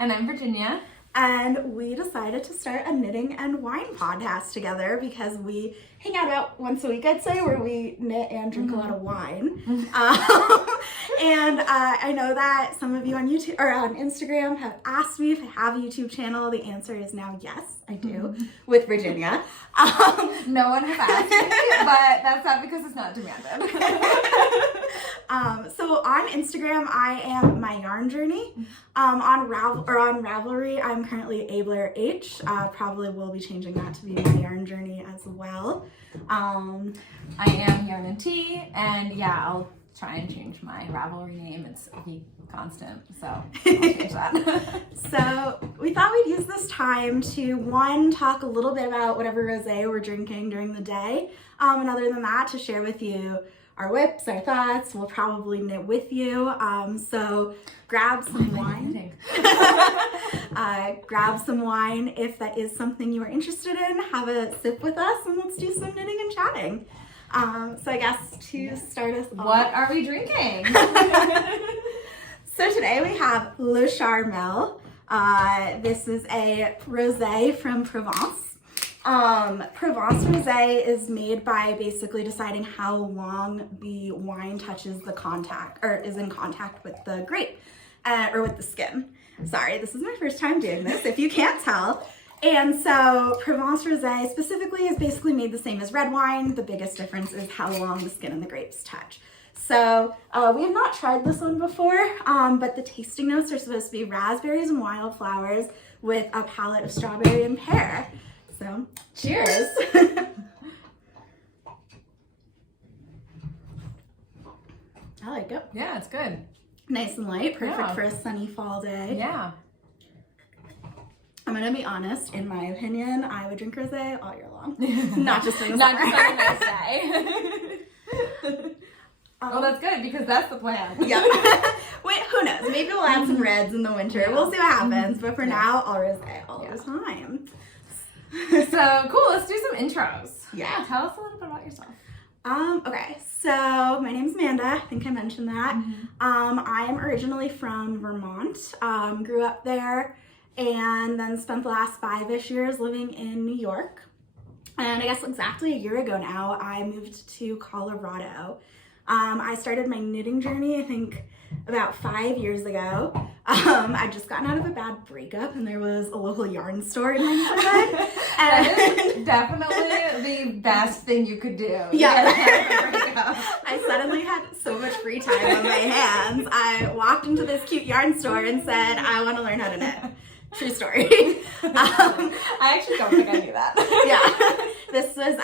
And I'm Virginia. And we decided to start a knitting and wine podcast together because we hang out about once a week, I'd say, where we knit and drink a lot of wine. And I know that some of you on YouTube or on Instagram have asked me if I have a YouTube channel. The answer is now yes, I do, with Virginia. No one has asked me, but that's not because it's not demanded. So on Instagram, I am My Yarn Journey. On Ravelry, I'm currently Abler H. Probably will be changing that to be My Yarn Journey as well. I am Yarn and Tea, and yeah, I'll try and change my Ravelry name. It's be constant, so I'll change that. So we thought we'd use this time to, one, talk a little bit about whatever rosé we're drinking during the day, and other than that, to share with you our whips, our thoughts. We'll probably knit with you. So grab some wine. Grab some wine if that is something you are interested in. Have a sip with us and let's do some knitting and chatting. So I guess to start us off. What are we drinking? So today we have Le Charmel. This is a rosé from Provence. Provence Rosé is made by basically deciding how long the wine touches the contact, or is in contact with the grape, or with the skin. Sorry, this is my first time doing this, if you can't tell. And so Provence Rosé specifically is basically made the same as red wine. The biggest difference is how long the skin and the grapes touch. So we have not tried this one before, but the tasting notes are supposed to be raspberries and wildflowers with a palette of strawberry and pear. So, cheers. I like it. Yeah, it's good. Nice and light, perfect for a sunny fall day. Yeah. I'm gonna be honest, in my opinion, I would drink rosé all year long. Not just in the Not summer. just on a nice day. Well, that's good because that's the plan. Yeah. Wait, who knows? Maybe we'll add some reds in the winter. Yeah. We'll see what happens. But for now, all rosé all the time. So cool, let's do some intros. Yeah. Tell us a little bit about yourself. Okay, so my name's Amanda. I think I mentioned that. I am originally from Vermont. Grew up there and then spent the last 5-ish years living in New York. And I guess exactly a year ago now, I moved to Colorado. I started my knitting journey, I think, about 5 years ago. I'd just gotten out of a bad breakup and there was a local yarn store in my neighborhood. That is definitely the best thing you could do. Yeah. I suddenly had so much free time on my hands. I walked into this cute yarn store and said, I want to learn how to knit. True story. I actually don't think I knew that. Yeah. This was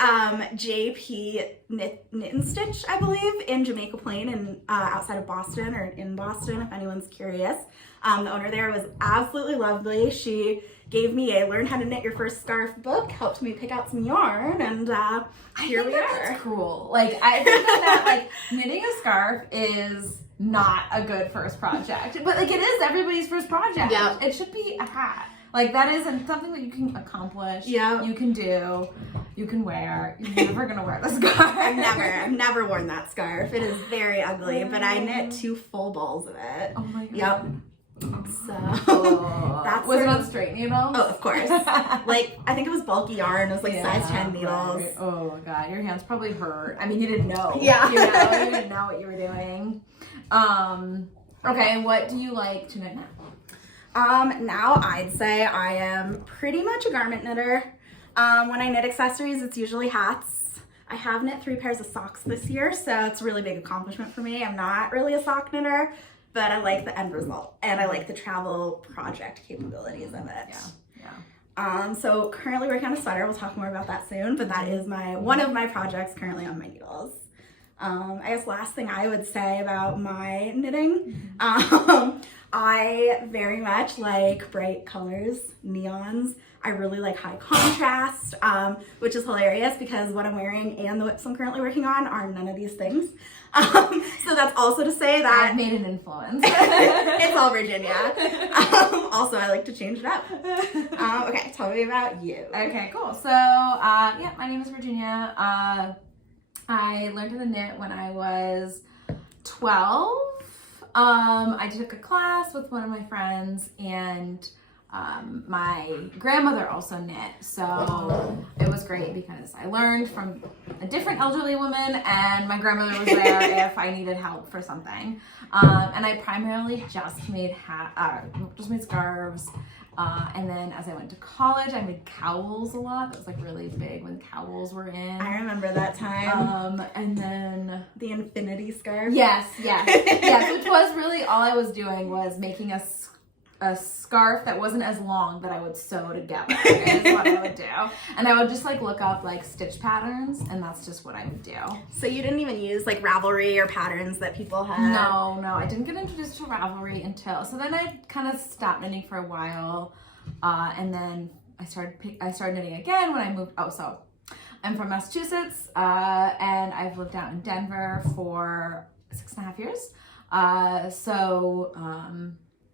JP Knit and Stitch, I believe, in Jamaica Plain and outside of Boston, or in Boston, if anyone's curious. The owner there was absolutely lovely. She gave me a Learn How to Knit Your First Scarf book, helped me pick out some yarn, and here we are. That's cool. Like, I think that like knitting a scarf is not a good first project, but like it is everybody's first project. Yeah. It should be a hat. Like that is something that you can accomplish. Yeah. You can do. You can wear. You're never gonna wear the scarf. I've never worn that scarf. It is very ugly, but I knit 2 full balls of it. Oh my god. Yep. So that's was it on straight needles? Oh, of course. Like I think it was bulky yarn. It was like size 10 needles. Right. Oh my god, your hands probably hurt. I mean, you didn't know. Yeah. You didn't know what you were doing. Okay, and what do you like to knit now? Now I'd say I am pretty much a garment knitter. When I knit accessories, it's usually hats. I have knit 3 pairs of socks this year, so it's a really big accomplishment for me. I'm not really a sock knitter, but I like the end result, and I like the travel project capabilities of it. Yeah. So currently working on a sweater. We'll talk more about that soon, but that is one of my projects currently on my needles. I guess last thing I would say about my knitting, I very much like bright colors, neons. I really like high contrast, which is hilarious because what I'm wearing and the whips I'm currently working on are none of these things. So that's also to say that I've made an influence. It's all Virginia. Also, I like to change it up. Okay, tell me about you. Okay, cool. So, yeah, my name is Virginia. I learned how to knit when I was 12. I took a class with one of my friends, and my grandmother also knit, so it was great because I learned from a different elderly woman, and my grandmother was there if I needed help for something. And I primarily just made scarves. And then as I went to college, I made cowls a lot. That was like really big when cowls were in. I remember that time. And then the infinity scarf. Yes, which was really all I was doing was making a scarf that wasn't as long that I would sew together is what I would do. And I would just like look up like stitch patterns, and that's just what I would do. So you didn't even use like Ravelry or patterns that people had? No, I didn't get introduced to Ravelry until, so then I kind of stopped knitting for a while, and then I started knitting again when I moved. So I'm from Massachusetts, and I've lived out in Denver for 6.5 years.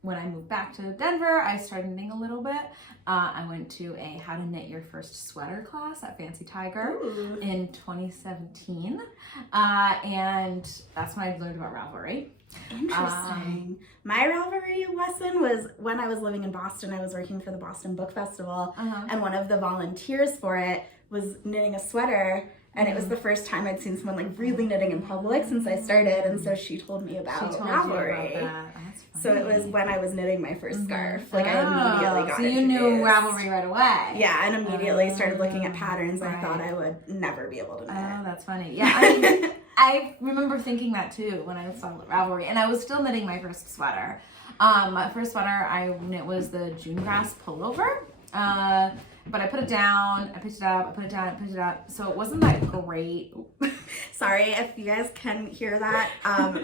When I moved back to Denver, I started knitting a little bit. I went to a How to Knit Your First Sweater class at Fancy Tiger in 2017. And that's when I learned about Ravelry. Interesting. My Ravelry lesson was when I was living in Boston. I was working for the Boston Book Festival, and one of the volunteers for it was knitting a sweater. And it was the first time I'd seen someone like really knitting in public since I started, and so she told me about Ravelry. So it was when I was knitting my first scarf. Like I immediately got So you knew Ravelry right away. Yeah, and immediately started looking at patterns I thought I would never be able to knit. Oh, that's funny. Yeah, I mean, I remember thinking that too when I saw Ravelry, and I was still knitting my first sweater. My first sweater I knit was the June grass pullover. But I put it down, I picked it up, I put it down, I picked it up. So it wasn't that great. Sorry if you guys can hear that.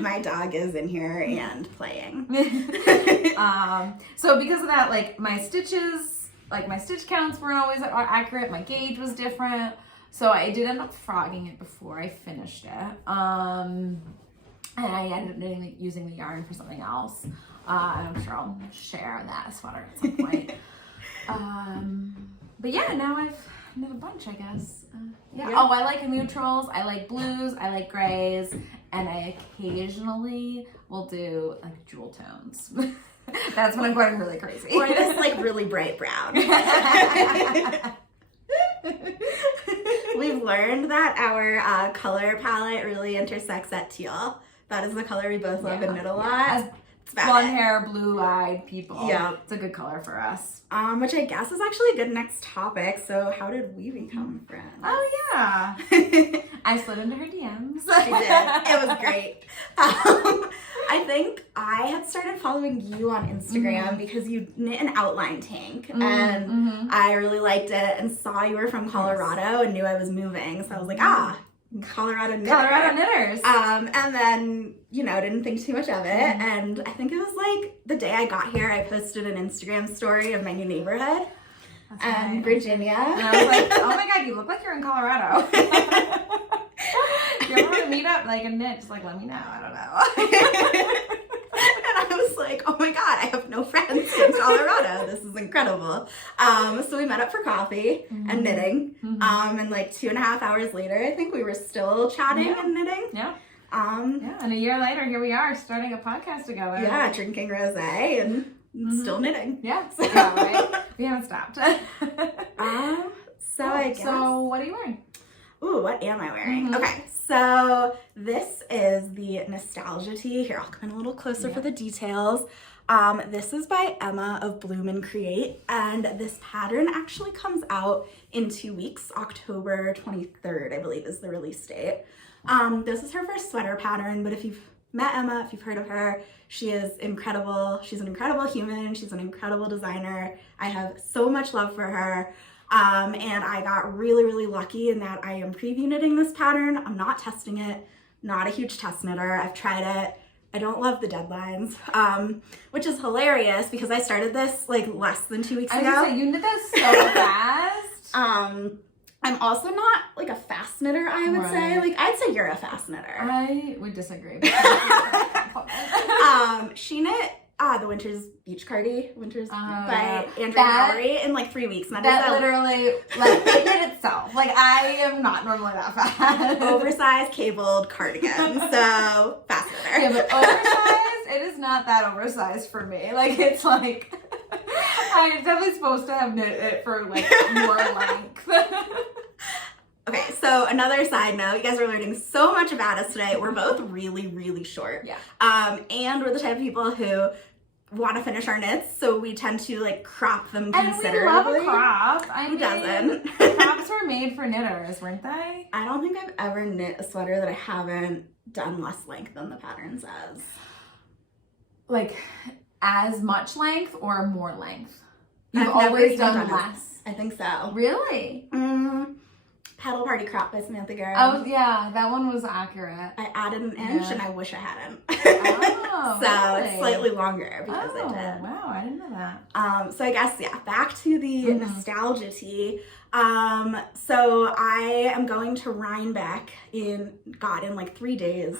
My dog is in here and playing. So because of that, like my stitch counts weren't always accurate. My gauge was different. So I did end up frogging it before I finished it. And I ended up using the yarn for something else. And I'm sure I'll share that sweater at some point. But yeah, now I've knit a bunch, I guess. Yeah. Oh, I like neutrals, I like blues, I like grays, and I occasionally will do like jewel tones. That's when I'm going really crazy. Or just like really bright brown. We've learned that our color palette really intersects at teal. That is the color we both love and knit a lot. As blonde hair, blue-eyed people. Yeah. It's a good color for us. Which I guess is actually a good next topic. So how did we become friends? Oh, yeah. I slid into her DMs. She did. It was great. I think I had started following you on Instagram because you knit an outline tank. And I really liked it and saw you were from Colorado and knew I was moving. So I was like, Colorado knitters. And then, didn't think too much of it. And I think it was like the day I got here, I posted an Instagram story of my new neighborhood and Virginia. And I was like, oh my God, you look like you're in Colorado. If you ever want to meet up like a knit, just like let me know. I don't know. And I was like, oh my God, I have no friends in Colorado. This is incredible. So we met up for coffee and knitting. And like 2.5 hours later, I think we were still chatting and knitting. Yeah. And a year later, here we are starting a podcast together. Yeah, drinking rosé and still knitting. Yeah. Right? We haven't stopped. I guess. So what are you wearing? Ooh, what am I wearing? Okay, so this is the Nostalgia tee. Here, I'll come in a little closer for the details. This is by Emma of Bloom and Create, and this pattern actually comes out in 2 weeks. October 23rd, I believe, is the release date. This is her first sweater pattern, but if you've met Emma, if you've heard of her, she is incredible. She's an incredible human. She's an incredible designer. I have so much love for her. And I got really, really lucky in that I am preview knitting this pattern. I'm not testing it, not a huge test knitter. I've tried it. I don't love the deadlines, which is hilarious because I started this like less than 2 weeks ago. I was gonna say, you knit this so fast. I'm also not like a fast knitter, I would say. Like, I'd say you're a fast knitter. I would disagree. She knit the Winter's Beach Cardi, by Andrea Mowry in like 3 weeks. That literally, like, it knit itself. Like, I am not normally that fast. Oversized cabled cardigan, so fast knitter. Yeah, but oversized it is not that oversized for me. Like, it's like, I'm definitely supposed to have knit it for like more length. Okay, so another side note, you guys are learning so much about us today. We're both really, really short. Yeah. And we're the type of people who want to finish our knits, so we tend to like crop them considerably. And we love a crop. Who doesn't? Crops were made for knitters, weren't they? I don't think I've ever knit a sweater that I haven't done less length than the pattern says. Like, as much length or more length? You've I've never always even done done less. I think so. Really? Paddle Party Crop by Samantha Garrett. Oh, yeah, that one was accurate. I added an inch and I wish I hadn't. Oh, so really? it's slightly longer because I did. Wow, I didn't know that. So I guess, yeah, back to the nostalgia tea. So I am going to Rhinebeck in like 3 days.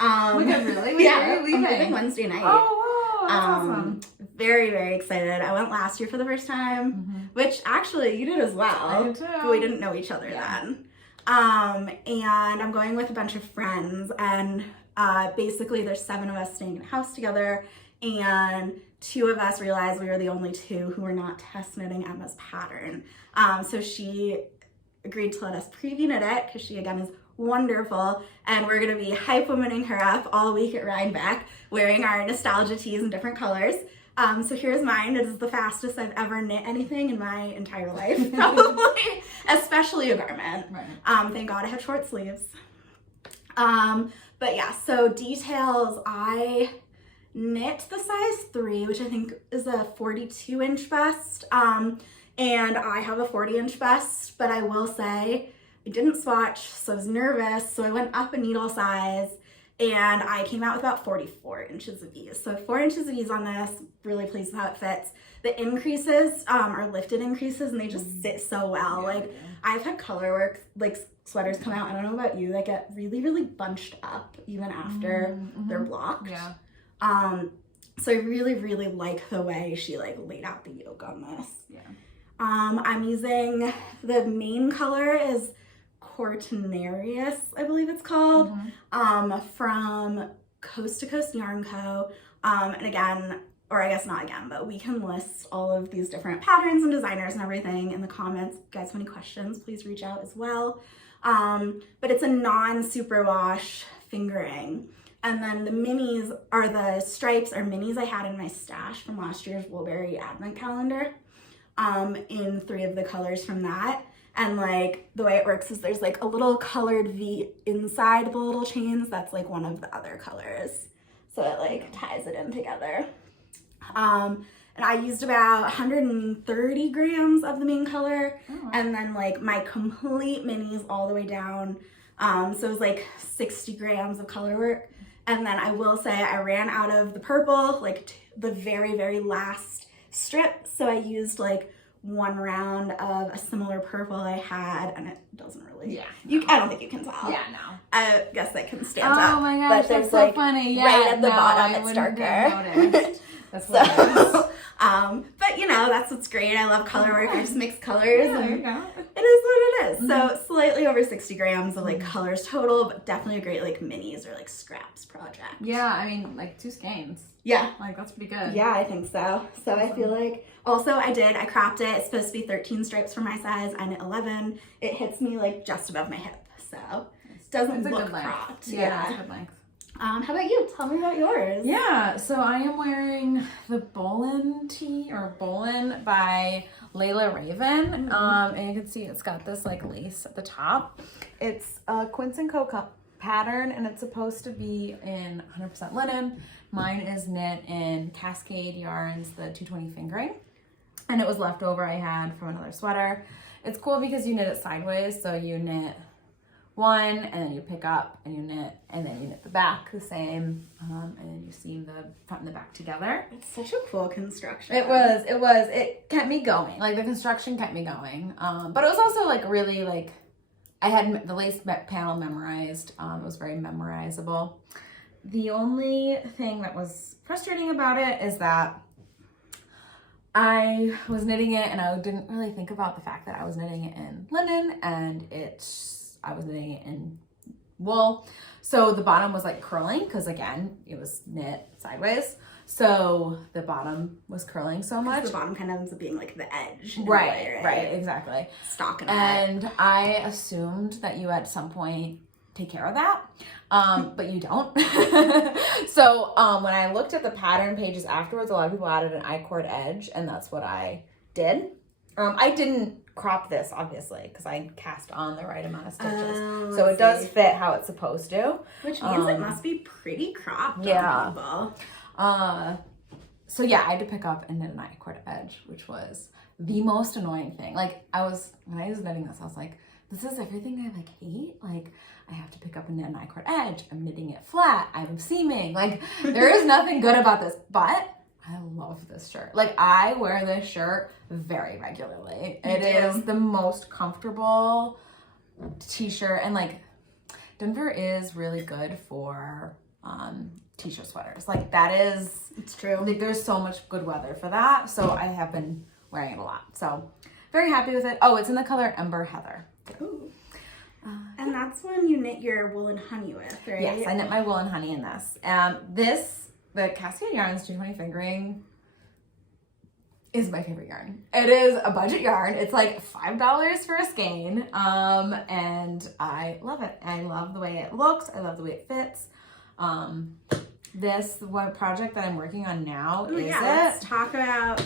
Look at really? Wait, Yeah, where are you leaving? I'm leaving Wednesday night. Oh, wow, that's awesome. Very, very excited. I went last year for the first time, which actually you did as well. I did too. But we didn't know each other then. And I'm going with a bunch of friends, and basically there's 7 of us staying in a house together, and 2 of us realized we were the only 2 who were not test knitting Emma's pattern. So she agreed to let us preview knit it, because she again is wonderful, and we're gonna be hype womaning her up all week at Rhinebeck, wearing our nostalgia tees in different colors. So here's mine. It is the fastest I've ever knit anything in my entire life, probably, especially a garment. Right. Thank God I have short sleeves. But yeah, so details, I knit the size 3, which I think is a 42-inch bust, and I have a 40-inch bust, but I will say I didn't swatch, so I was nervous, so I went up a needle size, and I came out with about 44 inches of ease. So 4 inches of ease on this, really pleased with how it fits. The increases are lifted increases, and they just sit so well. Yeah, like, I've had color work, like sweaters come out, I don't know about you, that get really, really bunched up even after they're blocked. Yeah. So I really, really like the way she like laid out the yoke on this. Yeah. I'm using, the main color is Cortinarius, I believe it's called, from Coast to Coast Yarn Co. And again, or I guess not again, but we can list all of these different patterns and designers and everything in the comments. If you guys have any questions, please reach out as well. But it's a non-superwash fingering. And then the minis, or the stripes, are minis I had in my stash from last year's Woolberry Advent Calendar, in 3 of the colors from that. And like the way it works is there's like a little colored V inside the little chains that's like one of the other colors. So it like ties it in together. And I used about 130 grams of the main color, and then like my complete minis all the way down. So it was like 60 grams of color work. And then I will say I ran out of the purple, like the very, very last strip. So I used like 1 round of a similar purple I had, and it doesn't really, I don't think you can tell. Yeah, no. I guess that can stand up. Oh my gosh, but that's so like, funny. Yeah, right at the no, bottom, I it's wouldn't darker. have noticed. That's So, hilarious. but you know, that's what's great. I love color work. I just mix colors. Yeah, there And you go. it is what it is. So slightly over 60 grams of like colors total, but definitely a great like minis or like scraps project. Yeah, I mean, like 2 skeins. Yeah. Like, that's pretty good. Yeah, I think so. So I feel like, also I cropped it. It's supposed to be 13 stripes for my size. I knit 11. It hits me like just above my hip. So it doesn't It's a look good length. cropped. Yeah, it's a good length. How about you? Tell me about yours. Yeah, so I am wearing the Bolan tee, or Bolan by Leila Raven. And you can see it's got this like lace at the top. It's a Quince & Co. pattern, and it's supposed to be in 100% linen. Mine is knit in Cascade yarns, the 220 fingering. And it was leftover I had from another sweater. It's cool because you knit it sideways, so you knit 1, and then you pick up and you knit, and then you knit the back the same, and then you seam the front and the back together. It's such a cool construction. It kept me going. Like, the construction kept me going. But it was also like really like, I had the lace panel memorized. It was very memorizable. The only thing that was frustrating about it is that I was knitting it and I didn't really think about the fact that I was knitting it in linen, and I was knitting it in wool. So the bottom was like curling because again, it was knit sideways. So the bottom was curling so much. The bottom kind of ends up being like the edge. Right, exactly. Stocking and I assumed that you at some point take care of that, but you don't. So when I looked at the pattern pages afterwards, a lot of people added an I-cord edge, and that's what I did. I didn't crop this, obviously, because I cast on the right amount of stitches. So it does fit how it's supposed to. Which means it must be pretty cropped yeah. on people. So yeah, I had to pick up and knit an I-cord edge, which was the most annoying thing. Like when I was knitting this, I was like, this is everything I like hate. Like I have to pick up and knit an I-cord edge. I'm knitting it flat. I'm seaming. Like there is nothing good about this, but I love this shirt. Like I wear this shirt very regularly. It is the most comfortable t-shirt, and like Denver is really good for t-shirt sweaters. Like that is, it's true. Like there's so much good weather for that. So I have been wearing it a lot. So very happy with it. Oh, it's in the color Ember Heather. Ooh. And that's when you knit your wool and honey with, right? Yes, I knit my wool and honey in this. The Cascade yarns 220 fingering is my favorite yarn. It is a budget yarn. It's like $5 for a skein. And I love it. I love the way it looks. I love the way it fits. This one project that I'm working on now let's talk about.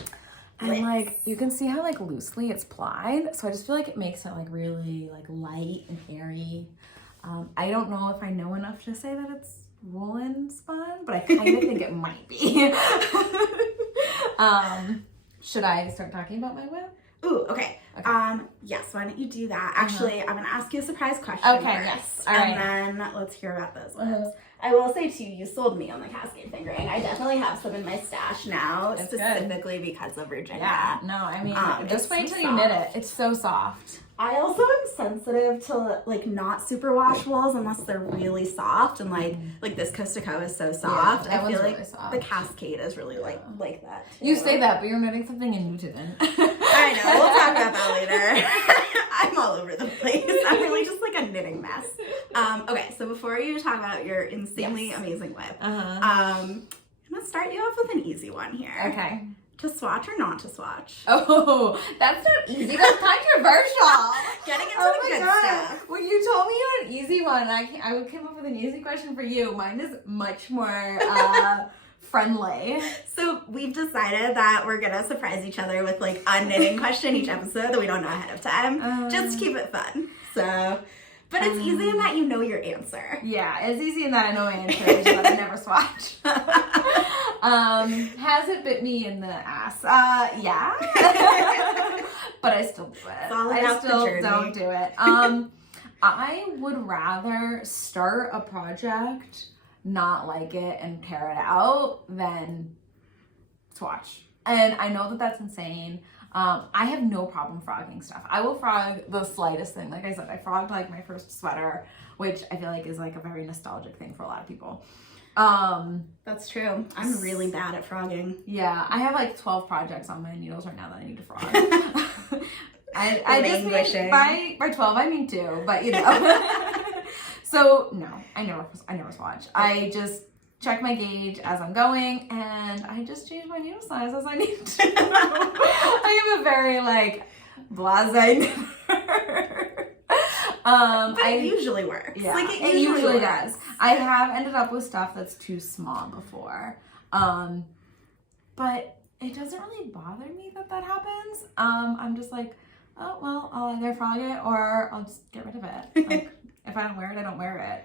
And like you can see how like loosely it's plied, so I just feel like it makes it like really like light and airy. I don't know if I know enough to say that it's woolen spun, but I kind of think it might be. Should I start talking about my whip? Ooh, okay. Yes, why don't you do that? Actually, I'm gonna ask you a surprise question Okay, first, yes. All right. and then let's hear about those whips. I will say too, you sold me on the Cascade fingering. I definitely have some in my stash now, It's specifically because of Virginia. Yeah, no, I mean, just wait till you soft. knit it. It's so soft. I also am sensitive to like not superwash wools unless they're really soft, and like this Coast to Co is so soft. that I feel one's like really soft. the Cascade is really like that too. You say that, but you're knitting something in Nutiden. I know. We'll talk about that later. I'm all over the place. I'm really just like a knitting mess. Okay, so before you talk about your insanely amazing whip, I'm gonna start you off with an easy one here. Okay. To swatch or not to swatch? Oh, that's not easy. That's controversial. Getting into the good stuff. When you told me you had an easy one, I came up with an easy question for you. Mine is much more friendly. So we've decided that we're gonna surprise each other with like a knitting question each episode that we don't know ahead of time, just to keep it fun. So, but it's easy in that you know your answer. Yeah, it's easy in that I know my answer, but I never swatch. Has it bit me in the ass? Yeah. But I still do it. I still don't do it. I would rather start a project, not like it, and tear it out than swatch. And I know that that's insane. I have no problem frogging stuff. I will frog the slightest thing. Like I said, I frogged like my first sweater, which I feel like is like a very nostalgic thing for a lot of people. That's true. I'm really bad at frogging. Yeah, I have like 12 projects on my needles right now that I need to frog. I just mean, by 12 I mean 2, but you know. So no, I never swatch. I just check my gauge as I'm going, and I just change my needle size as I need to. I am a very like blasé knitter. But it usually works. Yeah, like it usually does. I have ended up with stuff that's too small before, but it doesn't really bother me that happens. I'm just like, oh well, I'll either frog it or I'll just get rid of it. Like, if I don't wear it, I don't wear it.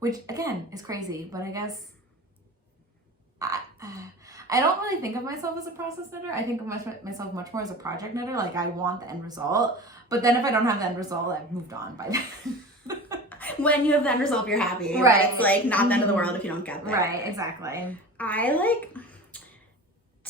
Which again is crazy, but I guess I don't really think of myself as a process knitter. I think of myself much more as a project knitter. Like I want the end result, but then if I don't have the end result, I've moved on by then. When you have the end result, you're happy. Right. It's like not the end of the world if you don't get there. Right, exactly. I like,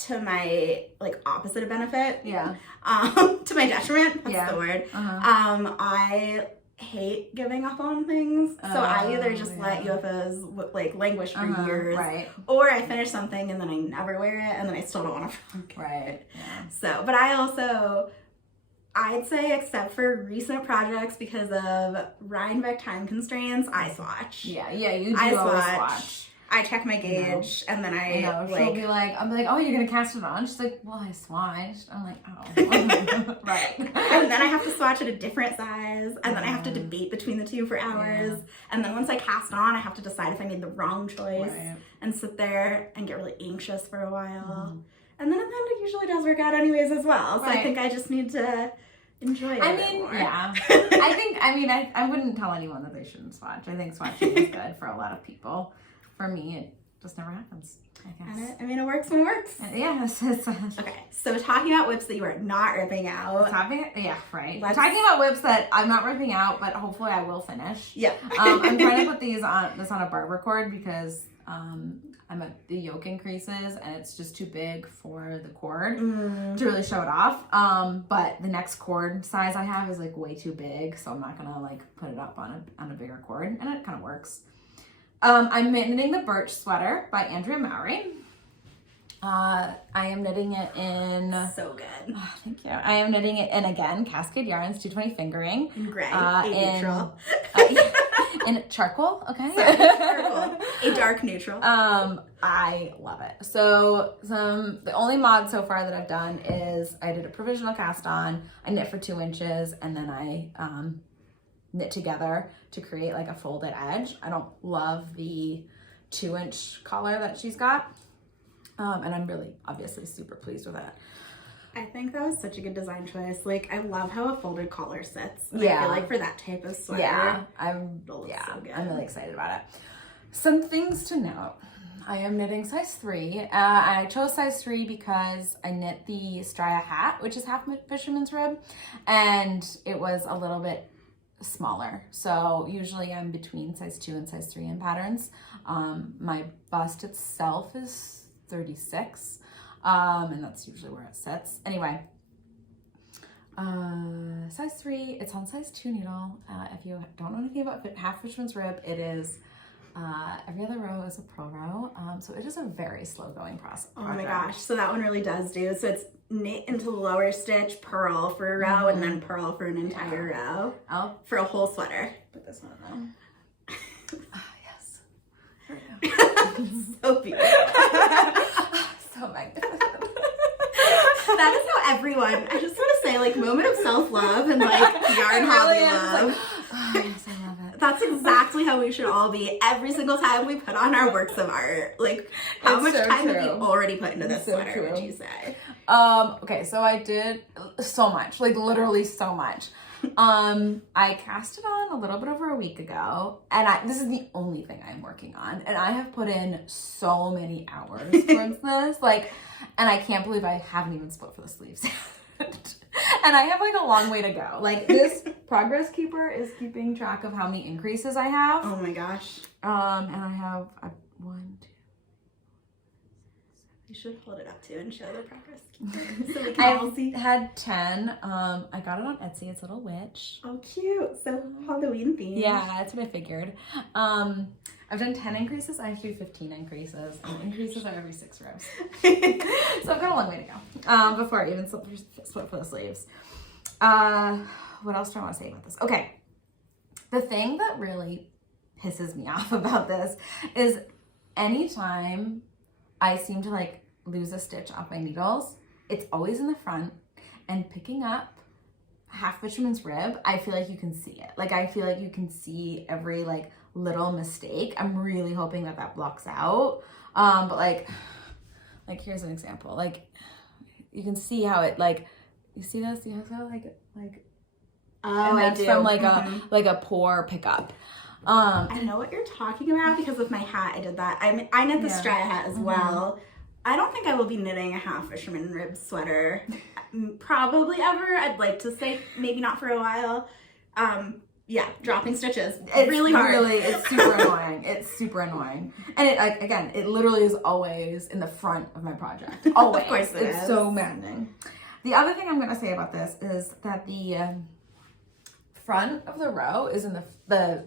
to my like opposite of benefit. Yeah. To my detriment. That's the word. I hate giving up on things, so I either just let UFOs like languish for years, right, or I finish something and then I never wear it, and then I still don't want to frog it. Right. Yeah. So, but I I'd say except for recent projects because of Rhinebeck time constraints, I swatch. Yeah, you do always swatch. I check my gauge and then I know. like. She'll be like, I'm like, oh, you're gonna cast it on? She's like, well, I swatched. I'm like, oh, right. And then I have to swatch at a different size, and then I have to debate between the two for hours. And then once I cast on, I have to decide if I made the wrong choice and sit there and get really anxious for a while. And then at the end, it usually does work out anyways as well. So I think I just need to enjoy it. More. Yeah. I wouldn't tell anyone that they shouldn't swatch. I think swatching is good for a lot of people. For me, it just never happens, I guess. And it works when it works. Okay, so talking about whips that you are not ripping out. Talking about whips that I'm not ripping out, but hopefully I will finish. Yeah. I'm trying to put this on a barber cord because I'm at the yoke increases and it's just too big for the cord to really show it off. But the next cord size I have is like way too big, so I'm not gonna like put it up on a bigger cord, and it kind of works. I'm knitting the Birch sweater by Andrea Mowry. I am knitting it in... So good. Oh, thank you. I am knitting it in, again, Cascade Yarns, 220 fingering. In gray, neutral. In charcoal, okay? Charcoal. A dark neutral. I love it. So the only mod so far that I've done is I did a provisional cast on, I knit for 2 inches, and then I knit together to create like a folded edge. I don't love the 2-inch collar that she's got. And I'm really obviously super pleased with it. I think that was such a good design choice. Like, I love how a folded collar sits. I feel like for that type of sweater, I'm so good. I'm really excited about it. Some things to note. I am knitting size 3. I chose size 3 because I knit the Straya hat, which is half fisherman's rib, and it was a little bit smaller. So usually I'm between size 2 and size 3 in patterns. My bust itself is 36, and that's usually where it sits. Anyway, size 3, it's on size 2 needle. If you don't know anything about half fisherman's rib, it is every other row is a purl row, so it is a very slow going process. Oh my gosh, so that one really does do, so it's knit into the lower stitch, purl for a row, and then purl for an entire row. I'll for a whole sweater. put this one on. Yes. So beautiful. So magnificent. That is how everyone, I just want to say, like, moment of self-love and like yarn hobby love. Like, oh, yes, I love it. That's exactly how we should all be every single time we put on our works of art. Like, how much time have you already put into this sweater, would you say? Okay, so I did so much, like literally so much. I cast it on a little bit over a week ago, and this is the only thing I'm working on, and I have put in so many hours towards this, like, and I can't believe I haven't even split for the sleeves yet. And I have like a long way to go. Like, this progress keeper is keeping track of how many increases I have. Oh my gosh. And I have 1, 2. You should hold it up too and show the progress keeper so we can all see. I had 10. I got it on Etsy. It's a little witch. Oh, cute. So Halloween themed. Yeah, that's what I figured. I've done 10 increases. I have to do 15 increases. And increases are every 6 rows. So I've got a long way to go before I even split for the sleeves. What else do I want to say about this? Okay. The thing that really pisses me off about this is anytime I seem to like lose a stitch off my needles, it's always in the front, and picking up half fisherman's rib, I feel like you can see it. Like, I feel like you can see every like little mistake. I'm really hoping that that blocks out. But like here's an example. Like, you can see how it like, you see this? You know, like oh, and that's I do. from like a poor pickup. I know what you're talking about because with my hat, I did that. I knit the Straya hat as well. I don't think I will be knitting a half fisherman rib sweater probably ever. I'd like to say maybe not for a while. Yeah, dropping stitches. It's really hard. It's super annoying. It's super annoying. And it, like, again, it literally is always in the front of my project. Always. Of course it's is. So maddening. The other thing I'm going to say about this is that the front of the row is in the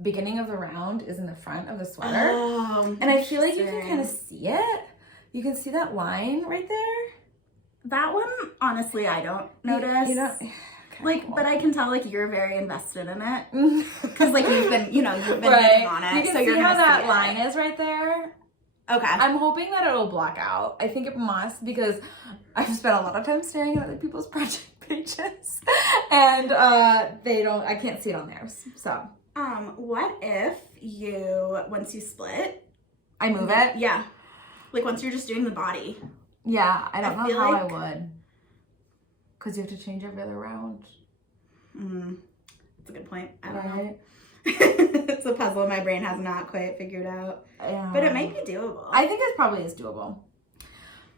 beginning of the round is in the front of the sweater. Oh, and I feel like you can kind of see it. You can see that line right there. That one, honestly, I don't notice. You don't... Like, but I can tell, like, you're very invested in it. Because, like, you've been knitting on it. You can so see you're how that see line is right there. Okay. I'm hoping that it'll block out. I think it must, because I've spent a lot of time staring at other people's project pages. And I can't see it on theirs. So. What if once you split. I move it? Yeah. Like, once you're just doing the body. Yeah, I don't know how like... I would. Because you have to change every other round. That's a good point. I don't know. It's a puzzle my brain has not quite figured out. But it might be doable. I think it probably is doable.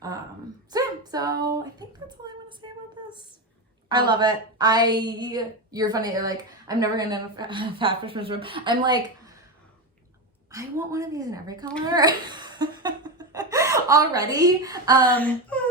So I think that's all I want to say about this. I love it. You're funny. You're like, I'm never going to have half Christmas room. I'm like, I want one of these in every color. Already.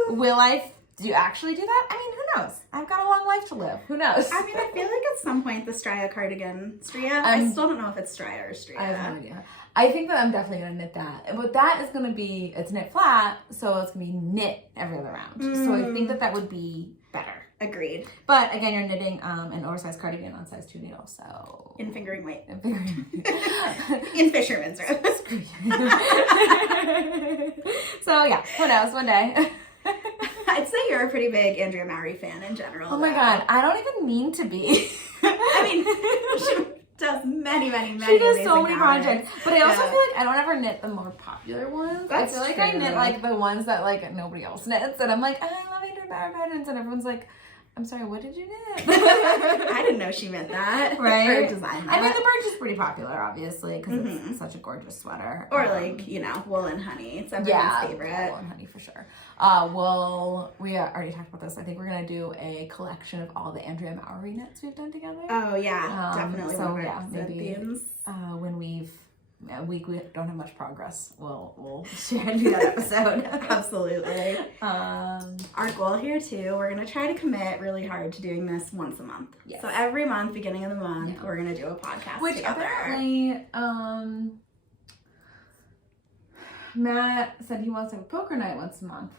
Will I actually do that? I mean, who knows? I've got a long life to live. Who knows? I mean, I feel like at some point the Stria cardigan, I still don't know if it's Stria or Stria. I have no idea. I think that I'm definitely going to knit that. But that is going to be, it's knit flat, so it's going to be knit every other round. So I think that would be better. Agreed. But again, you're knitting an oversized cardigan on size 2 needle, so... In fingering weight. In fisherman's rope. So yeah, who knows, one day. I'd say you're a pretty big Andrea Mowry fan in general. Oh my god, I don't even mean to be. I mean, she does many She does so many projects. But I also Yeah. feel like I don't ever knit the more popular ones. That's I feel like true. I knit like the ones that like nobody else knits. And I'm like, I love Andrea Mowry patterns. And everyone's like, I'm sorry, what did you knit? I didn't know she meant that. Right? Or designed that. I mean, the Birch is pretty popular, obviously, because it's such a gorgeous sweater. Or like, wool and honey. It's everyone's favorite. Wool and honey for sure. We already talked about this. I think we're going to do a collection of all the Andrea Mowry knits we've done together. Oh, yeah. Definitely. So, one of yeah, our maybe themes. when we don't have much progress, we'll share and do that episode. Absolutely. Our goal here too, we're gonna try to commit really hard to doing this once a month. Yes. So every month, beginning of the month, we're gonna do a podcast which together. apparently Matt said he wants to have a poker night once a month.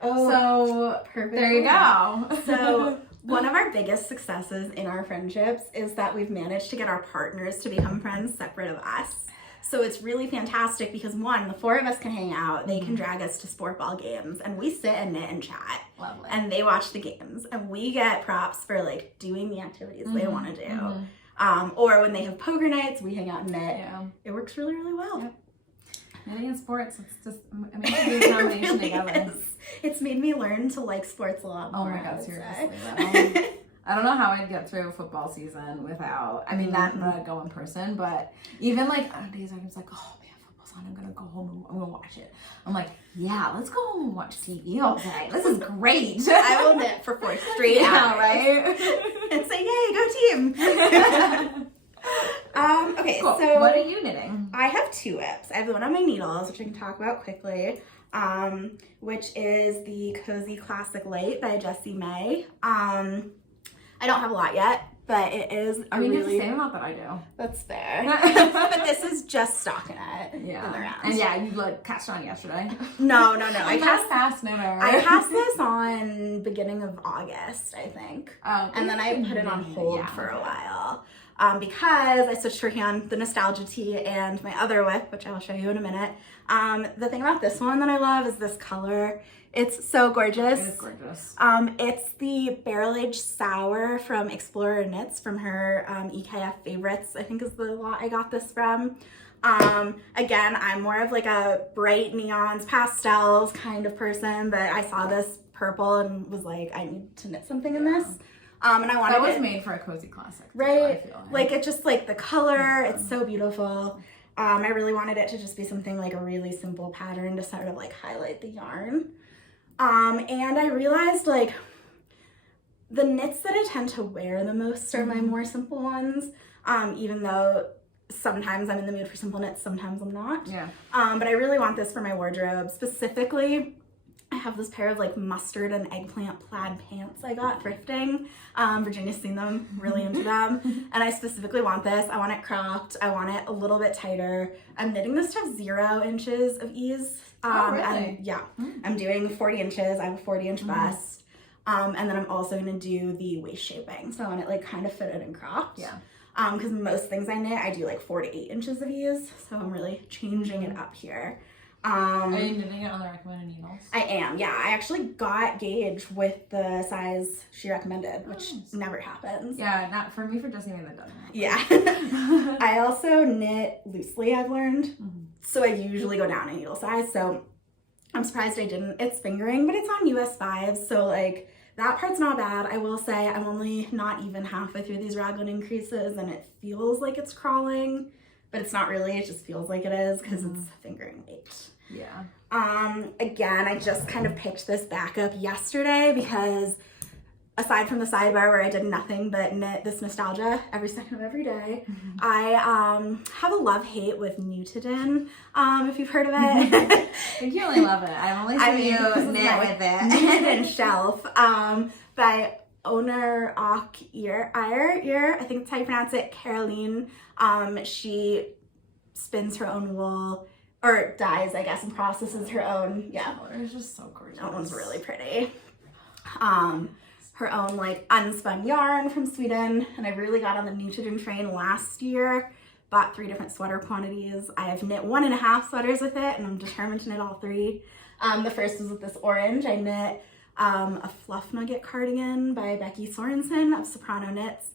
Oh, so perfect. There you go. So one of our biggest successes in our friendships is that we've managed to get our partners to become friends separate of us. So it's really fantastic because one, the four of us can hang out, they can drag us to sport ball games, and we sit and knit and chat. Lovely. And they watch the games, and we get props for like doing the activities they want to do. Or when they have poker nights, we hang out and knit. Yeah. It works really, really well. Yep. Knitting and sports, it's just amazing combination together. It's made me learn to like sports a lot more. Oh my god, seriously. I don't know how I'd get through football season without, I mean, not that I'd go in person, but even like on days I'm just like, oh man, football's on, I'm gonna go home and I'm gonna watch it. I'm like, yeah, let's go home and watch TV all day. This is great. I will knit for 4 straight hours. Right? And say, yay, go team. Okay, cool. So what are you knitting? I have 2 whips. I have the one on my needles, which I can talk about quickly, which is the Cozy Classic Light by Jessie May. I don't have a lot yet, but it is I mean, it's the same amount that I do. That's fair. But this is just stockinette in the round. And yeah, you like cast on yesterday. No. I cast fast knitter. I cast this on beginning of August, I think. Oh, and then I put it on hold for a while. Because I switched working on the Nostalgia Tee and my other whip, which I will show you in a minute. The thing about this one that I love is this color. It's so gorgeous. It is gorgeous. It's the Barrel Age Sour from Explorer Knits from her EKF Favorites, I think is the lot I got this from. Again, I'm more of like a bright neons, pastels kind of person, but I saw this purple and was like, I need to knit something in this. And I wanted that was made for a cozy classic. Right? I feel like it just like the color, it's so beautiful. I really wanted it to just be something like a really simple pattern to sort of like highlight the yarn. And I realized like the knits that I tend to wear the most are my more simple ones. Even though sometimes I'm in the mood for simple knits, sometimes I'm not. Yeah. But I really want this for my wardrobe. Specifically, I have this pair of like mustard and eggplant plaid pants I got thrifting. Virginia's seen them, really into them. And I specifically want this. I want it cropped. I want it a little bit tighter. I'm knitting this to have 0 inches of ease. Really? Yeah. I'm doing 40 inches. I have a 40-inch bust. And then I'm also going to do the waist shaping. So I want it like kind of fitted and cropped. Yeah. Because most things I knit, I do like 4 to 8 inches of ease. So I'm really changing it up here. Are you knitting it on the recommended needles? I am, yeah. I actually got gauge with the size she recommended, which never happens. Yeah, not for me for just knitting the done. Yeah. I also knit loosely, I've learned. So I usually go down in needle size. So I'm surprised I didn't. It's fingering, but it's on US 5. So like that part's not bad. I will say I'm only not even halfway through these raglan increases and it feels like it's crawling, but it's not really. It just feels like it is because it's fingering weight. Yeah. Again, I just kind of picked this back up yesterday because aside from the sidebar where I did nothing but knit this nostalgia every second of every day, I have a love-hate with Nutiden, if you've heard of it. I think you only love it. I've only seen you knit with it. Nutiden shelf by owner Och Eir, I think that's how you pronounce it, Caroline. She spins her own wool, or dyes, I guess, and processes her own. Yeah, it's just so gorgeous. That one's really pretty. Her own like unspun yarn from Sweden, and I really got on the Nutiden train last year. Bought 3 different sweater quantities. I have knit 1.5 sweaters with it, and I'm determined to knit all 3. The first was with this orange. I knit a fluff nugget cardigan by Becky Sorensen of Soprano Knits.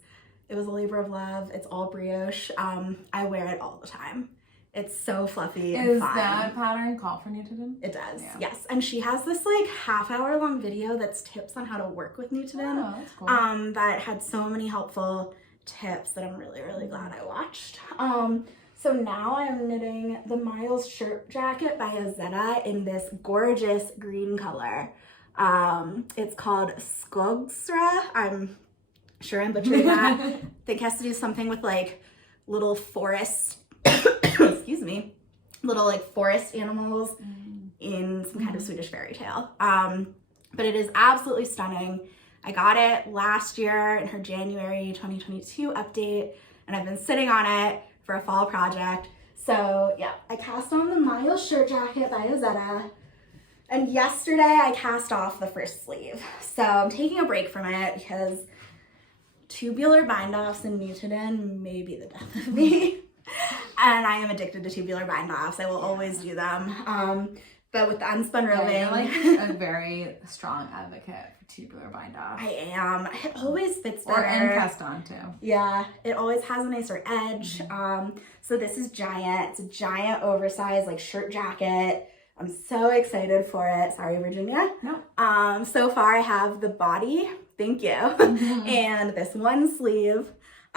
It was a labor of love. It's all brioche. I wear it all the time. It's so fluffy and fun. Does that pattern call for Nutiden? It does, yes. And she has this like half-hour long video that's tips on how to work with Nutiden. Oh, that's cool. That had so many helpful tips that I'm really, really glad I watched. So now I'm knitting the Miles shirt jacket by Ozetta in this gorgeous green color. It's called Skogsra. I'm sure I'm butchering that. I think it has to do something with like little forest excuse me, little like forest animals in some kind of Swedish fairy tale. But it is absolutely stunning. I got it last year in her January 2022 update, and I've been sitting on it for a fall project. So yeah, I cast on the Miles shirt jacket by Ozetta, and yesterday I cast off the first sleeve. So I'm taking a break from it because tubular bind-offs in Nutiden may be the death of me. And I am addicted to tubular bind-offs. I will always do them. But with the unspun roving, you're like a very strong advocate for tubular bind-off. I am. It always fits better. Or and cast on too. Yeah, it always has a nicer edge. So this is giant. It's a giant oversized like shirt jacket. I'm so excited for it. Sorry, Virginia. No. So far I have the body. Thank you. And this one sleeve.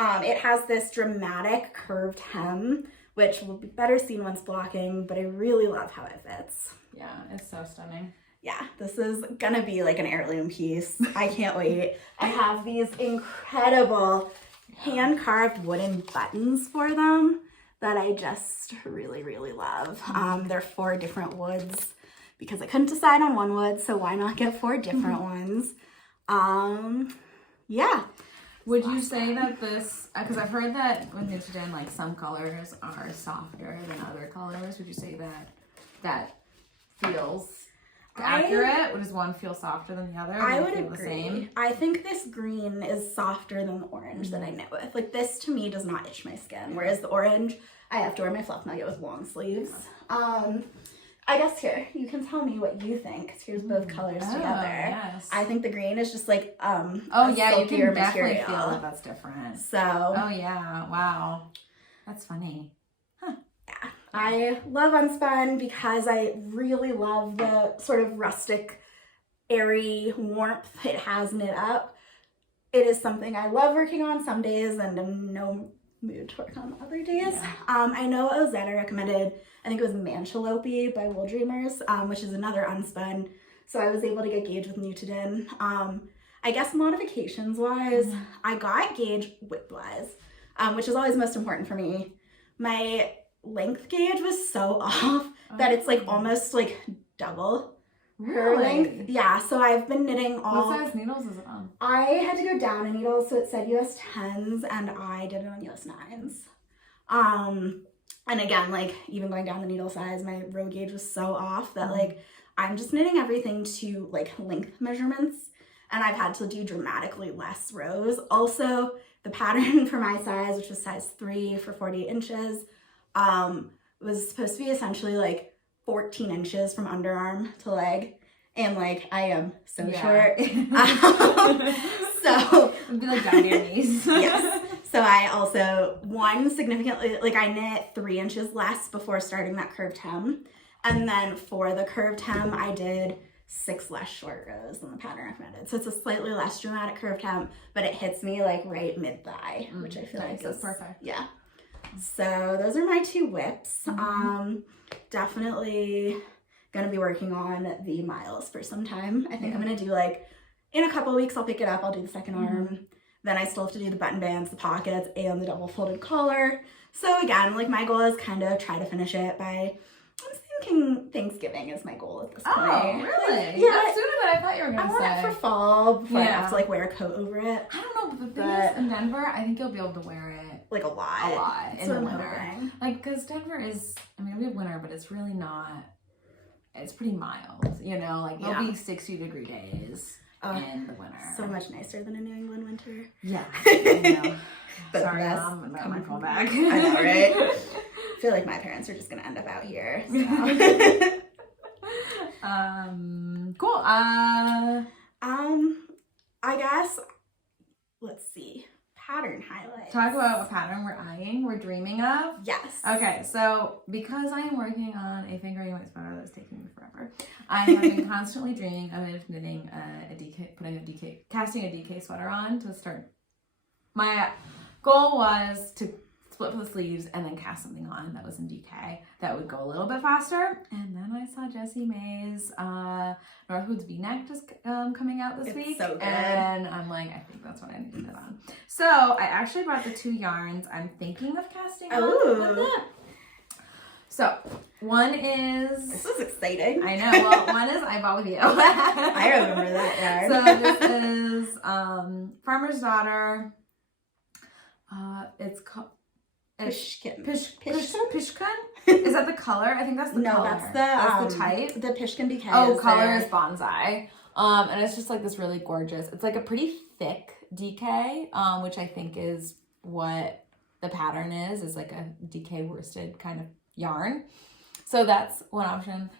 It has this dramatic curved hem, which will be better seen once blocking, but I really love how it fits. Yeah, it's so stunning. Yeah, this is gonna be like an heirloom piece. I can't wait. I have these incredible hand-carved wooden buttons for them that I just really, really love. They're 4 different woods because I couldn't decide on one wood, so why not get 4 different ones? Yeah. Would you say that this, because I've heard that with Nutiden, like some colors are softer than other colors. Would you say that that feels accurate? Does one feel softer than the other? I would feel agree. The same? I think this green is softer than the orange that I knit with. Like this to me does not itch my skin, whereas the orange, I have to wear my fluff nugget with long sleeves. I guess here, you can tell me what you think, because here's both colors together. Yes. I think the green is just like oh yeah, you can definitely material. feel that that's different. So oh yeah, wow, that's funny. Yeah, I love unspun because I really love the sort of rustic, airy warmth it has knit up. It is something I love working on some days and I'm no mood to work on other days. Yeah. I know Ozetta recommended, I think it was Manchalope by Wool Dreamers, which is another unspun. So I was able to get gauge with Nutiden. I guess modifications wise, I got gauge width wise, which is always most important for me. My length gauge was so off that it's like almost like double Her length, yeah, so I've been knitting all... What size needles is it on? I had to go down a needle, so it said US 10s, and I did it on US 9s. And again, like, even going down the needle size, my row gauge was so off that, like, I'm just knitting everything to, like, length measurements, and I've had to do dramatically less rows. Also, the pattern for my size, which was size 3 for 48 inches, was supposed to be essentially, like, 14 inches from underarm to leg, and like I am so short. So it'd be like down to your knees. Yes. So I also significantly, like I knit 3 inches less before starting that curved hem, and then for the curved hem I did 6 less short rows than the pattern recommended. So it's a slightly less dramatic curved hem, but it hits me like right mid thigh, which I feel like is perfect. Yeah. So those are my 2 whips. Definitely gonna be working on the miles for some time. I think I'm gonna do like, in a couple weeks I'll pick it up, I'll do the second arm. Then I still have to do the button bands, the pockets, and the double folded collar. So again, like my goal is kind of try to finish it by, I'm thinking Thanksgiving is my goal at this point. Oh, really? Yeah. That's sooner than I thought you were gonna say. I want it for fall before I have to like wear a coat over it. I don't know, but the thing is, in Denver, I think you'll be able to wear it like a lot in the winter. Like, because Denver is, I mean, we have winter, but it's really not, it's pretty mild, you know? Like, there'll be 60-degree days in the winter. So much nicer than a New England winter. Yeah. I know. But Sorry, yes, Mom, I'm my call back. I know, right? I feel like my parents are just going to end up out here. So. Cool. I guess, let's see. Pattern highlights. Talk about a pattern we're eyeing, we're dreaming of. Yes. Okay, so because I am working on a fingering weight sweater that's taking me forever, I have been constantly dreaming of knitting casting a DK sweater on to start. My goal was to split the sleeves and then cast something on that was in DK that would go a little bit faster. And then I saw Jessie Mae's Northwoods V-neck just coming out this week. So good. And I'm like, I think that's what I need to knit on. So I actually brought the 2 yarns I'm thinking of casting on with it. So one is... This is exciting. I know. Well, one is I bought with you. I remember that yarn. So this is Farmer's Daughter. It's called... Pishkin. Pishkin? Is that the color? I think that's the color. No, that's the type. The Pishkin DK. Oh, color is bonsai. And it's just like this really gorgeous. It's like a pretty thick DK, which I think is what the pattern is like a DK worsted kind of yarn. So that's one option.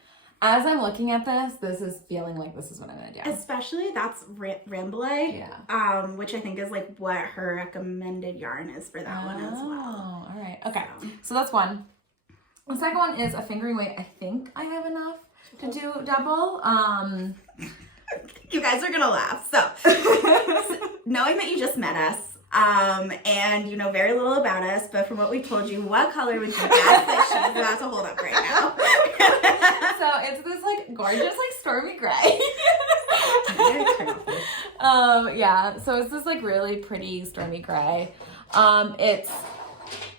As I'm looking at this is feeling like this is what I'm gonna do. Especially that's Rambouillet, which I think is like what her recommended yarn is for that one as well. All right. Okay. So that's one. The second one is a fingering weight. I think I have enough to do double. You guys are gonna laugh. So knowing that you just met us, and you know very little about us, but from what we told you, what color would you guess that she's about to hold up right now? So it's this like gorgeous like stormy gray. Yeah, so it's this like really pretty stormy gray. It's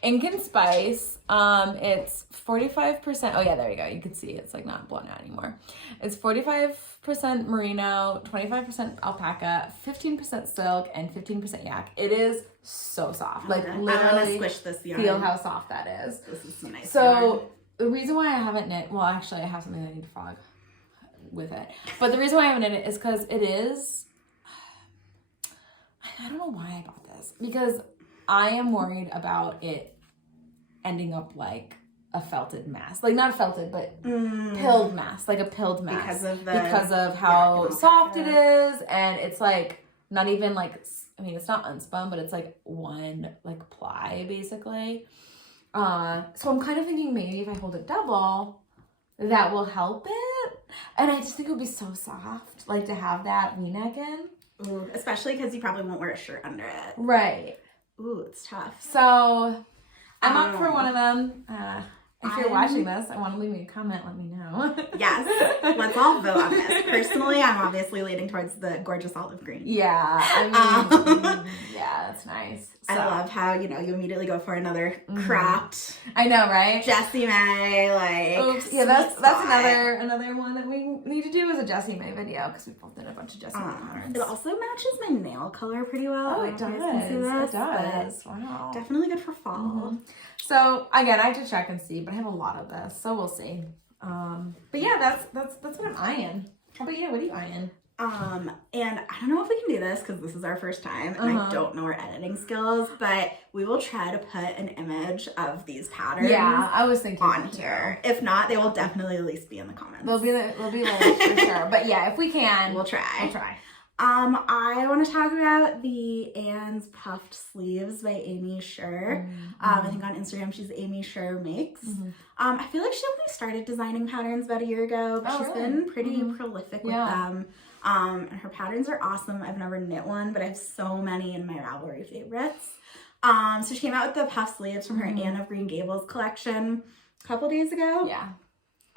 ink and spice. It's 45%. Oh yeah, there you go. You can see it's like not blown out anymore. It's 45% merino, 25% alpaca, 15% silk, and 15% yak. It is so soft. Like literally, I'm gonna squish this yarn. Feel how soft that is. This is so nice. So yarn. the reason why I haven't knit, well, actually, I have something I need to frog with it. But the reason why I haven't knit it is because it is. I don't know why I bought this, because I am worried about it ending up like a felted mass, like not felted, but pilled mass, like a pilled mass, because of how soft it is, and it's like not even like, I mean, it's not unspun, but it's like one like ply basically. So I'm kind of thinking maybe if I hold it double, that will help it, and I just think it would be so soft, like to have that V-neck in. Ooh, especially because you probably won't wear a shirt under it. Right. Ooh, it's tough. So I'm up for one of them. If you're watching this, I want to leave me a comment. Let me know. Yes, let's all vote on this. Personally, I'm obviously leaning towards the gorgeous olive green. Yeah, I mean, yeah, that's nice. So. I love how, you immediately go for another cropped. I know, right? Jessie Mae, like. Oops. Yeah, that's another one that we need to do is a Jessie Mae video because we both did a bunch of Jessie Mae patterns. It also matches my nail color pretty well. Oh, it does. It does. Wow. Definitely good for fall. Mm-hmm. So again, I have to check and see, but I have a lot of this, so we'll see. But yeah, that's what I'm eyeing. How about you? What are you eyeing? And I don't know if we can do this because this is our first time and I don't know our editing skills, but we will try to put an image of these patterns. Yeah, I was thinking on here. If not, they will definitely at least be in the comments. They'll be links for sure. But yeah, if we can, we'll try. We'll try. I want to talk about the Anne's Puffed Sleeves by Aimee Sher. I think on Instagram she's Aimee Sher Makes. I feel like she only started designing patterns about a year ago, but she's been pretty prolific with them. And her patterns are awesome. I've never knit one, but I have so many in my Ravelry favorites. So she came out with the puff sleeves from her Anne of Green Gables collection a couple days ago. Yeah.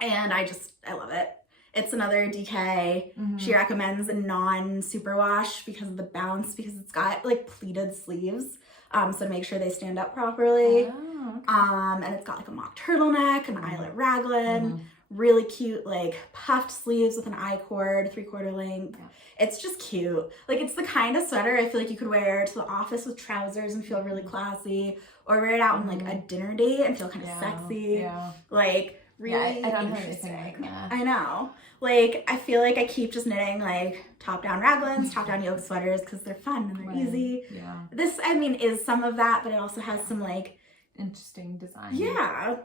And I love it. It's another DK. She recommends a non-superwash because of the bounce, because it's got like pleated sleeves. So to make sure they stand up properly. Oh, okay. And it's got like a mock turtleneck, an eyelet raglan, really cute like puffed sleeves with an I-cord, 3/4 length. Yeah. It's just cute. Like it's the kind of sweater I feel like you could wear to the office with trousers and feel really classy, or wear it out on like a dinner date and feel kind of sexy. Yeah. Like really I don't know anything like that. I know. Like, I feel like I keep just knitting, like, top-down raglans, top-down yoke sweaters, because they're fun and they're easy. Yeah. This, I mean, is some of that, but it also has some, like... interesting design. Yeah.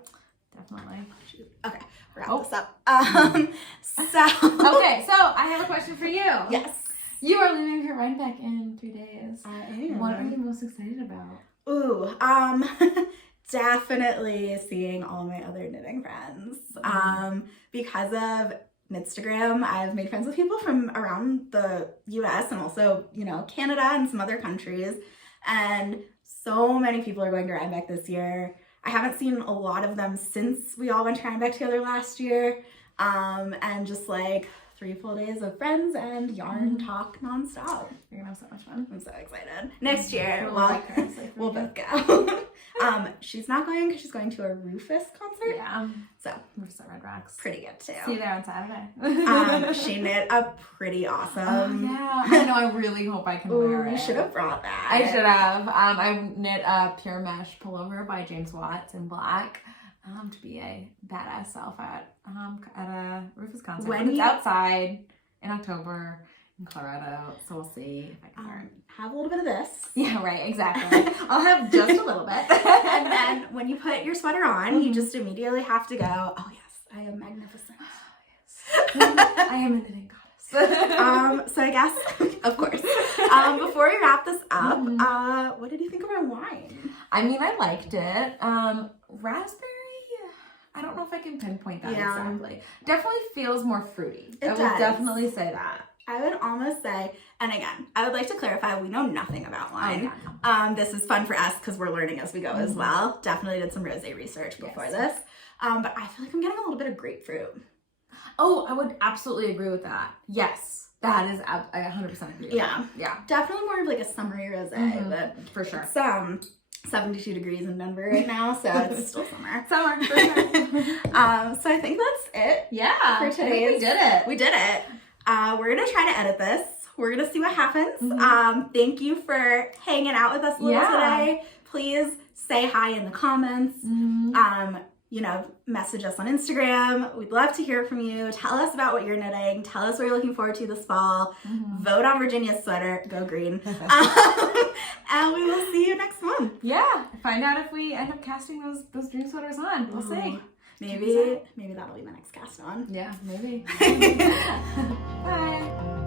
Definitely. Okay, wrap this up. Okay, so I have a question for you. Yes. You are leaving for Rhinebeck in 3 days. I am. What are you most excited about? Ooh, definitely seeing all my other knitting friends. Because of Knitstagram, I've made friends with people from around the US and also, Canada and some other countries. And so many people are going to Rhinebeck this year. I haven't seen a lot of them since we all went to Rhinebeck together last year. And just like 3 full days of friends and yarn talk nonstop. You're gonna have so much fun. I'm so excited. Next year, we'll both go. She's not going because she's going to a Rufus concert. Yeah. So Rufus at Red Rocks. Pretty good too. See you there on Saturday. She knit a pretty awesome. Oh, yeah. I know. I really hope I can wear it. You should have brought that. I should have. I knit a pure mesh pullover by James Watts in black. To be a badass self at a Rufus concert. When it's outside in October in Colorado, so we'll see if I can learn. Have a little bit of this. Yeah, right, exactly. I'll have just a little bit. And then when you put your sweater on, you just immediately have to go, oh yes, I am magnificent. Oh, yes. I am a knitting goddess. So I guess, of course, before we wrap this up, what did you think of our wine? I mean, I liked it. Raspberry, I don't know if I can pinpoint that exactly. Definitely feels more fruity. I would definitely say that. I would almost say, and again, I would like to clarify, we know nothing about wine. This is fun for us because we're learning as we go as well. Definitely did some rosé research before this. But I feel like I'm getting a little bit of grapefruit. Oh, I would absolutely agree with that. Yes. That is, I 100% agree with that. Yeah. Definitely more of like a summery rosé, but for sure. It's 72 degrees in Denver right now, so it's still summer. Summer, for sure. So I think that's it. Yeah. For today. We did it. We did it. We're going to try to edit this. We're going to see what happens. Thank you for hanging out with us a little today. Please say hi in the comments. Message us on Instagram. We'd love to hear from you. Tell us about what you're knitting. Tell us what you're looking forward to this fall. Vote on Virginia's sweater. Go green. And we will see you next month. Yeah. Find out if we end up casting those dream sweaters on. We'll see. Maybe that'll be my next cast on. Yeah, maybe. Bye.